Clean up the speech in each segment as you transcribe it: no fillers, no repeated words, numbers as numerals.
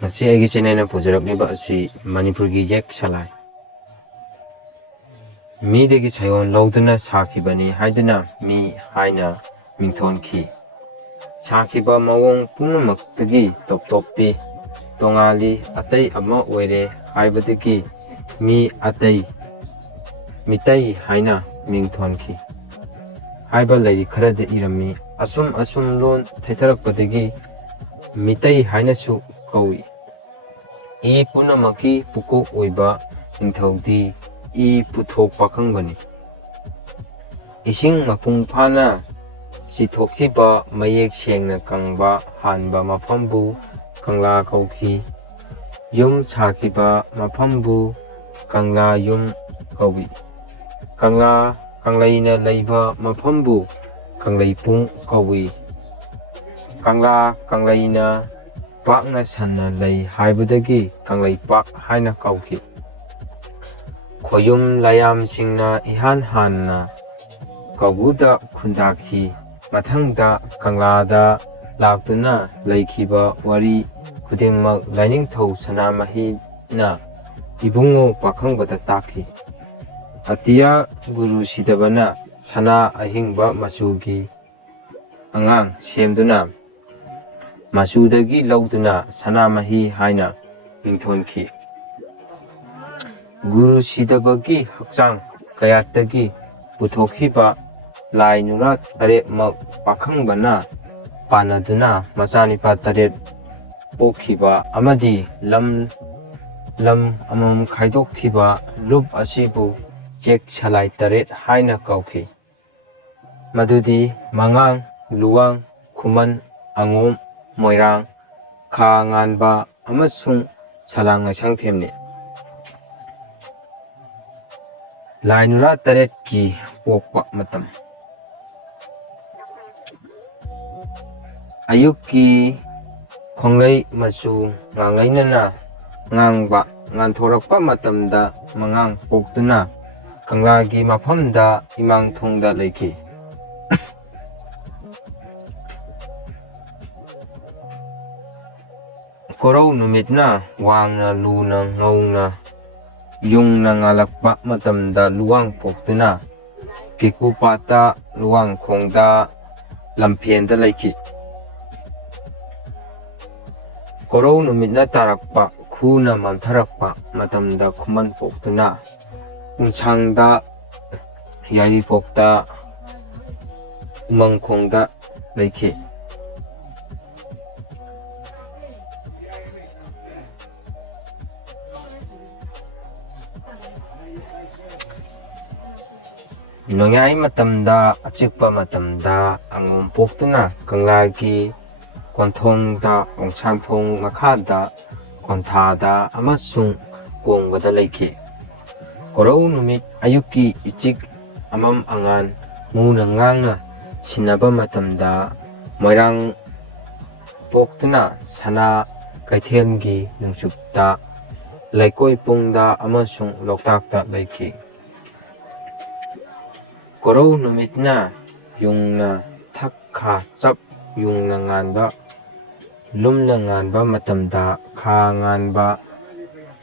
ꯉꯁꯤ ꯑꯩꯒꯤ ꯆꯦꯅꯦꯜꯅ ꯄꯨꯖꯔꯛꯂꯤꯕ ꯑꯁꯤ ꯃꯅꯤꯄꯨꯔꯒꯤ ꯌꯦꯛ ꯁꯂꯥꯏ ꯃꯤꯗꯒꯤ ꯁꯩꯑꯣꯟ ꯂꯧꯗꯨꯅ ꯁꯥꯈꯤꯕꯅꯤ ꯍꯥꯏꯗꯨꯅ ꯃꯤ ꯍꯥꯏꯅ ꯃꯤꯡꯊꯣꯟꯈꯤ꯫ ꯁꯥꯈꯤꯕ ꯃꯑꯣꯡ ꯄꯨꯝꯅꯃꯛꯇꯒꯤ ꯇꯣꯞ ꯇꯣꯞꯄꯤ, ꯇꯣꯉꯥꯜꯂꯤ, ꯑꯇꯩ ꯑꯃ ꯑꯣꯏꯔꯦ ꯍꯥꯏꯕꯗꯒꯤ ꯃꯤ ꯑꯇꯩ ꯃꯤꯇꯩ ꯍꯥꯏꯅ ꯃꯤꯡꯊꯣꯟꯈꯤ ꯍꯥꯏꯕ ꯂꯥꯏꯔꯤꯛ ꯈꯔꯗ ꯏꯔꯝꯃꯤ꯫ ꯑꯁꯨꯝ ꯂꯣꯟ ꯊꯩꯊꯔꯛꯄꯗꯒꯤ ꯃꯤꯇꯩ ꯍꯥꯏꯅꯁꯨ ꯀꯧꯏ꯫ ꯏ ꯄꯨꯝꯅꯃꯛꯀꯤ ꯄꯨꯀꯣꯛ ꯑꯣꯏꯕ ꯅꯤꯡꯊꯧꯗꯤ ꯏ ꯄꯨꯊꯣꯛ ꯄꯥꯈꯪꯕꯅꯤ꯫ ꯏꯁꯤꯡ ꯃꯄꯨꯡ ꯐꯥꯅ ꯆꯤꯊꯣꯛꯈꯤꯕ ꯃꯌꯦꯛ ꯁꯦꯡꯅ ꯀꯪꯕ ꯍꯥꯟꯕ ꯃꯐꯝꯕꯨ ꯀꯪꯂꯥ ꯀꯧꯈꯤ꯫ ꯌꯨꯝ ꯁꯥꯈꯤꯕ ꯃꯐꯝꯕꯨ ꯀꯪꯂꯥ ꯌꯨꯝ ꯀꯧꯏ꯫ ꯀꯪꯂꯩꯅ ꯂꯩꯕ ꯃꯐꯝꯕꯨ ꯀꯪꯂꯩꯄꯨꯡ ꯀꯧꯏ꯫ ꯀꯪꯂꯩꯅ ꯄꯥꯛꯅ ꯁꯟꯅ ꯂꯩ ꯍꯥꯏꯕꯗꯒꯤ ꯀꯪꯂꯩꯄꯥꯛ ꯍꯥꯏꯅ ꯀꯧꯈꯤ꯫ ꯈꯣꯌꯨꯝ ꯂꯥꯌꯥꯝꯁꯤꯡꯅ ꯏꯍꯥꯟ ꯍꯥꯟꯅ ꯀꯧꯕ꯭ꯔꯨꯗ ꯈꯨꯟꯗꯥꯈꯤ꯫ ꯃꯊꯪꯗ ꯀꯪꯂꯥꯗ ꯂꯥꯛꯇꯨꯅ ꯂꯩꯈꯤꯕ ꯋꯥꯔꯤ ꯈꯨꯗꯤꯡꯃꯛ ꯂꯥꯏꯅꯤꯡꯊꯧ ꯁꯅꯥꯃꯍꯤꯅ ꯏꯕꯨꯡꯉꯣ ꯄꯥꯈꯪꯕꯗ ꯇꯥꯛꯈꯤ꯫ ꯑꯇꯤꯌꯥ ꯒꯨꯔꯨꯁꯤꯗꯕꯅ ꯁꯅꯥ ꯑꯍꯤꯡꯕ ꯃꯆꯨꯒꯤ ꯑꯉꯥꯡ ꯁꯦꯝꯗꯨꯅ ꯃꯆꯨꯗꯒꯤ ꯂꯧꯗꯨꯅ ꯁꯅꯥꯃꯍꯤ ꯍꯥꯏꯅ ꯃꯤꯡꯊꯣꯟꯈꯤ꯫ ꯒꯨꯔꯨꯁꯤꯗꯕꯒꯤ ꯍꯛꯆꯥꯡ ꯀꯌꯥꯠꯇꯒꯤ ꯄꯨꯊꯣꯛꯈꯤꯕ ꯂꯥꯏ ꯅꯨꯔꯥ 8ꯃꯛ ꯄꯥꯈꯪꯕꯅ ꯄꯥꯟꯅꯗꯨꯅ ꯃꯆꯥꯅꯤꯄꯥ 8 ꯄꯣꯛꯈꯤꯕ ꯑꯃꯗꯤ ꯂꯝ ꯑꯃꯃꯝ ꯈꯥꯏꯗꯣꯛꯈꯤꯕ ꯂꯨꯞ ꯑꯁꯤꯕꯨ ꯌꯦꯛ ꯁꯂꯥꯏ 8 ꯍꯥꯏꯅ ꯀꯧꯈꯤ꯫ ꯃꯗꯨꯗꯤ ꯃꯉꯥꯡ, ꯂꯨꯋꯥꯡ, ꯈꯨꯃꯟ, ꯑꯉꯣꯝ, ꯃꯣꯏꯔꯥꯡ, ꯈꯥ ꯉꯥꯟꯕ ꯑꯃꯁꯨꯡ ꯁꯂꯥꯡ ꯂꯩꯁꯥꯡꯊꯦꯝꯅꯤ꯫ ꯂꯥꯏꯅꯨꯔꯥ 8ꯀꯤ ꯄꯣꯛꯄ ꯃꯇꯝ꯫ ꯑꯌꯨꯛꯀꯤ ꯈꯣꯡꯂꯩ ꯃꯆꯨ ꯉꯥꯡꯂꯩꯅꯅ ꯉꯥꯡꯕ ꯉꯥꯟꯊꯣꯔꯛꯄ ꯃꯇꯝꯗ ꯃꯉꯥꯡ ꯄꯣꯛꯇꯨꯅ ꯀꯪꯂꯥꯒꯤ ꯃꯐꯝꯗ ꯏꯃꯥꯡꯊꯣꯡꯗ ꯂꯩꯈꯤ꯫ ꯀꯣꯔꯧ ꯅꯨꯃꯤꯠꯅ ꯋꯥꯡꯅ ꯂꯨꯅ ꯉꯧꯅ ꯌꯨꯡꯅ ꯉꯥꯜꯂꯛꯄ ꯃꯇꯝꯗ ꯂꯨꯋꯥꯡ ꯄꯣꯛꯇꯨꯅ ꯀꯦꯀꯨ ꯄꯥꯠꯇ ꯂꯨꯋꯥꯡꯈꯣꯡꯗ ꯂꯝꯐꯦꯟꯗ ꯂꯩꯈꯤ꯫ ꯀꯣꯔꯧ ꯅꯨꯃꯤꯠꯅ ꯇꯥꯔꯛꯄ ꯈꯨꯅ ꯃꯝꯊꯔꯛꯄ ꯃꯇꯝꯗ ꯈꯨꯃꯟ ꯄꯣꯛꯇꯨꯅ ꯎꯟꯁꯥꯡꯗ, ꯌꯥꯏꯔꯤꯄꯣꯛꯇ, ꯎꯃꯪꯈꯣꯡꯗ ꯂꯩꯈꯤ꯫ ꯅꯣꯡꯌꯥꯏ ꯃꯇꯝꯗ ꯑꯆꯤꯛꯄ ꯃꯇꯝꯗ ꯑꯉꯣꯝ ꯄꯣꯛꯇꯨꯅ ꯀꯪꯂꯥꯒꯤ ꯀꯣꯟꯊꯣꯡꯗ, ꯋꯥꯡꯁꯥꯡꯊꯣꯡ ꯃꯈꯥꯗ, ꯀꯣꯟꯊꯥꯗ ꯑꯃꯁꯨꯡ ꯀꯣꯡꯕꯗ ꯂꯩꯈꯤ꯫ ꯀꯣꯔꯧ ꯅꯨꯃꯤꯠ ꯑꯌꯨꯛꯀꯤ ꯏꯆꯤꯛ ꯑꯃꯝ ꯑꯉꯥꯟ ꯉꯨꯅ ꯉꯥꯡꯅ ꯁꯤꯟꯅꯕ ꯃꯇꯝꯗ ꯃꯣꯏꯔꯥꯡ ꯄꯣꯛꯇꯨꯅ ꯁꯅꯥ ꯀꯩꯊꯦꯜꯒꯤ ꯅꯣꯡꯆꯨꯞꯇ, ꯂꯩꯀꯣꯏꯄꯨꯡꯗ ꯑꯃꯁꯨꯡ ꯂꯣꯛꯇꯥꯛꯇ ꯂꯩꯈꯤ꯫ ꯀꯣꯔꯧ ꯅꯨꯃꯤꯠꯅ ꯌꯨꯡꯅ ꯊꯛ-ꯈꯥ ꯆꯞ ꯌꯨꯡꯅ ꯉꯥꯟꯕ ꯂꯨꯝꯅ ꯉꯥꯟꯕ ꯃꯇꯝꯗ ꯈꯥ ꯉꯥꯟꯕ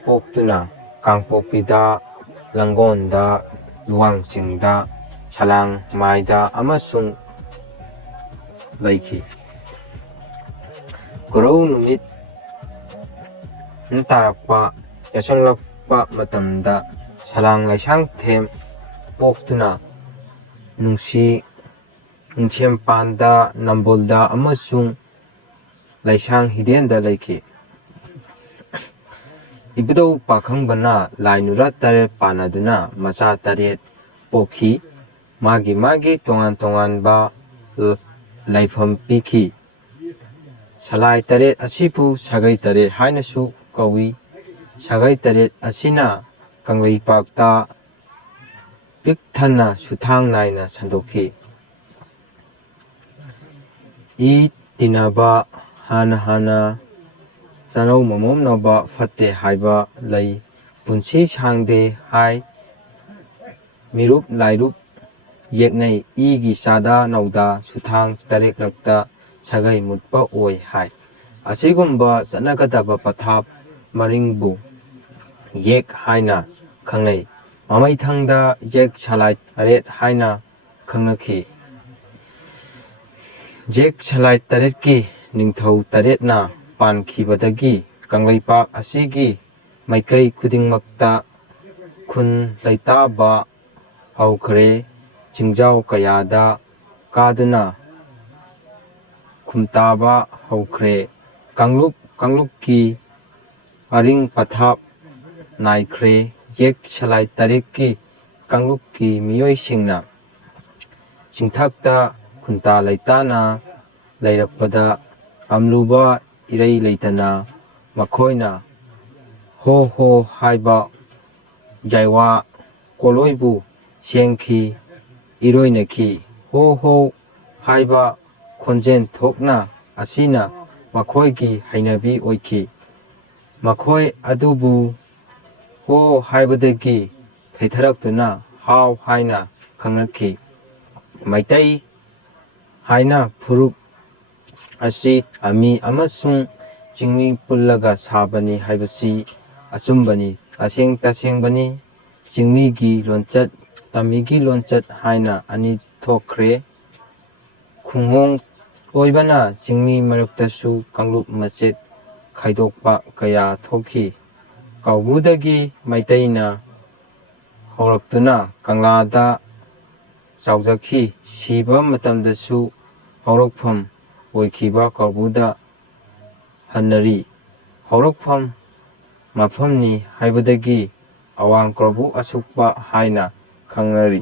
ꯄꯣꯛꯇꯨꯅ ꯀꯥꯡꯄꯣꯛꯄꯤꯗ, ꯂꯥꯡꯒꯣꯜꯗ, ꯂꯨꯋꯥꯡꯆꯤꯡꯗ, ꯁꯂꯥꯡꯃꯥꯏꯗ ꯑꯃꯁꯨꯡ ꯂꯩꯈꯤ꯫ ꯀꯣꯔꯧ ꯅꯨꯃꯤꯠ ꯇꯥꯔꯛꯄ ꯌꯥꯆꯪꯂꯛꯄ ꯃꯇꯝꯗ ꯁꯂꯥꯡ ꯂꯩꯁꯥꯡꯊꯦꯝ ꯄꯣꯛꯇꯨꯅ ꯅꯨꯡꯁꯦꯝꯄꯥꯟꯗ, ꯅꯝꯕꯣꯜꯗ ꯑꯃꯁꯨꯡ ꯂꯩꯁꯥꯡ ꯍꯤꯗꯦꯟꯗ ꯂꯩꯈꯤ꯫ ꯏꯕꯨꯙꯧ ꯄꯥꯈꯪꯕꯅ ꯂꯥꯏꯅꯨꯔꯥ 8 ꯄꯥꯟꯅꯗꯨꯅ ꯃꯆꯥ 8 ꯄꯣꯛꯈꯤ꯫ ꯃꯥꯒꯤ ꯇꯣꯉꯥꯟ ꯇꯣꯉꯥꯟꯕ ꯂꯥꯏꯐꯝ ꯄꯤꯈꯤ꯫ ꯁꯂꯥꯏ 8 ꯑꯁꯤꯕꯨ ꯁꯥꯒꯩ 8 ꯍꯥꯏꯅꯁꯨ ꯀꯧꯏ꯫ ꯁꯥꯒꯩ 8 ꯑꯁꯤꯅ ꯀꯪꯂꯩꯄꯥꯛꯇ ꯄꯤꯛ ꯊꯟꯅ ꯁꯨꯊꯥꯡ ꯅꯥꯏꯅ ꯁꯟꯗꯣꯛꯈꯤ꯫ ꯏ ꯇꯤꯟꯅꯕ, ꯍꯥꯟꯅ ꯆꯥꯅꯧ ꯃꯃꯧꯅꯕ ꯐꯠꯇꯦ ꯍꯥꯏꯕ ꯂꯩ, ꯄꯨꯟꯁꯤ ꯁꯥꯡꯗꯦ ꯍꯥꯏ, ꯃꯤꯔꯨꯞ ꯂꯥꯏꯔꯨꯞ ꯌꯦꯛꯅꯩ, ꯏꯒꯤ ꯆꯥꯗꯥ ꯅꯥꯎꯗꯥ ꯁꯨꯊꯥꯡ 8ꯂꯛꯇ ꯁꯥꯒꯩ ꯃꯨꯠꯄ ꯑꯣꯏ ꯍꯥꯏ꯫ ꯑꯁꯤꯒꯨꯝꯕ ꯆꯠꯅꯒꯗꯕ ꯄꯊꯥꯞ ꯃꯔꯤꯡꯕꯨ ꯌꯦꯛ ꯍꯥꯏꯅ ꯈꯪꯅꯩ꯫ ꯃꯃꯩꯊꯪꯗ ꯌꯦꯛ ꯁꯂꯥꯏ ꯇꯔꯦꯠ ꯍꯥꯏꯅ ꯈꯪꯅꯈꯤ꯫ ꯌꯦꯛ ꯁꯂꯥꯏ ꯇꯔꯦꯠꯀꯤ ꯅꯤꯡꯊꯧ ꯇꯔꯦꯠꯅ ꯄꯥꯟꯈꯤꯕꯗꯒꯤ ꯀꯪꯂꯩꯄꯥꯛ ꯑꯁꯤꯒꯤ ꯃꯥꯏꯀꯩ ꯈꯨꯗꯤꯡꯃꯛꯇ ꯈꯨꯟ ꯂꯩꯇꯥꯕ ꯍꯧꯈ꯭ꯔꯦ꯫ ꯆꯤꯡꯖꯥꯎ ꯀꯌꯥꯗ ꯀꯥꯗꯨꯅ ꯈꯨꯟꯇꯥꯕ ꯍꯧꯈ꯭ꯔꯦ꯫ ꯀꯥꯡꯂꯨꯞꯀꯤ ꯑꯔꯤꯡ ꯄꯊꯥꯞ ꯅꯥꯏꯈ꯭ꯔꯦ꯫ ꯌꯦꯛ ꯁꯂꯥꯏ ꯇꯔꯦꯠꯀꯤ ꯀꯥꯡꯂꯨꯞꯀꯤ ꯃꯤꯑꯣꯏꯁꯤꯡꯅ ꯆꯤꯡꯊꯛꯇ ꯈꯨꯟꯇꯥ ꯂꯩꯇꯥꯅ ꯂꯩꯔꯛꯄꯗ ꯑꯝꯂꯨꯕ ꯏꯔꯩ ꯂꯩꯇꯅ ꯃꯈꯣꯏꯅ ꯍꯣ ꯍꯣ ꯍꯥꯏꯕ ꯌꯥꯏꯋꯥ ꯀꯣꯂꯣꯏꯕꯨ ꯁꯦꯝꯈꯤ, ꯏꯔꯣꯏꯅꯈꯤ꯫ ꯍꯣ ꯍꯣ ꯍꯥꯏꯕ ꯈꯣꯟꯖꯦꯜ ꯊꯣꯛꯅ ꯑꯁꯤꯅ ꯃꯈꯣꯏꯒꯤ ꯍꯩꯅꯕꯤ ꯑꯣꯏꯈꯤ꯫ ꯃꯈꯣꯏ ꯑꯗꯨꯕꯨ ꯍꯣ ꯍꯥꯏꯕꯗꯒꯤ ꯊꯩꯊꯔꯛꯇꯨꯅ ꯍꯥꯎ ꯍꯥꯏꯅ ꯈꯪꯅꯈꯤ꯫ ꯃꯩꯇꯩ ꯍꯥꯏꯅ ꯐꯨꯔꯨꯞ ꯑꯁꯤ ꯑꯃꯤ ꯑꯃꯁꯨꯡ ꯆꯤꯡꯃꯤ ꯄꯨꯜꯂꯒ ꯁꯥꯕꯅꯤ ꯍꯥꯏꯕꯁꯤ ꯑꯆꯨꯝꯕꯅꯤ, ꯇꯁꯦꯡꯕꯅꯤ꯫ ꯆꯤꯡꯃꯤꯒꯤ ꯂꯣꯟꯆꯠ, ꯇꯝꯃꯤꯒꯤ ꯂꯣꯟꯆꯠ ꯍꯥꯏꯅ ꯑꯅꯤ ꯊꯣꯛꯈ꯭ꯔꯦ꯫ ꯈꯨꯡꯒꯣꯡ ꯑꯣꯏꯕꯅ ꯆꯤꯡꯃꯤ ꯃꯔꯛꯇꯁꯨ ꯀꯥꯡꯂꯨꯞ ꯃꯆꯦꯠ ꯈꯥꯏꯗꯣꯛꯄ ꯀꯌꯥ ꯊꯣꯛꯈꯤ꯫ ꯀꯧꯕ꯭ꯔꯨꯗꯒꯤ ꯃꯩꯇꯩꯅ ꯍꯧꯔꯛꯇꯨꯅ ꯀꯪꯂꯥꯗ ꯆꯥꯎꯖꯈꯤ꯫ ꯁꯤꯕ ꯃꯇꯝꯗꯁꯨ ꯍꯧꯔꯛꯐꯝ ꯑꯣꯏꯈꯤꯕ ꯀꯧꯕ꯭ꯔꯨꯗ ꯍꯟꯅꯔꯤ꯫ ꯍꯧꯔꯛꯐꯝ ꯃꯐꯝꯅꯤ ꯍꯥꯏꯕꯗꯒꯤ ꯑꯋꯥꯡ ꯀꯧꯕ꯭ꯔꯨ ꯑꯁꯨꯛꯄ ꯍꯥꯏꯅ ꯈꯪꯅꯔꯤ꯫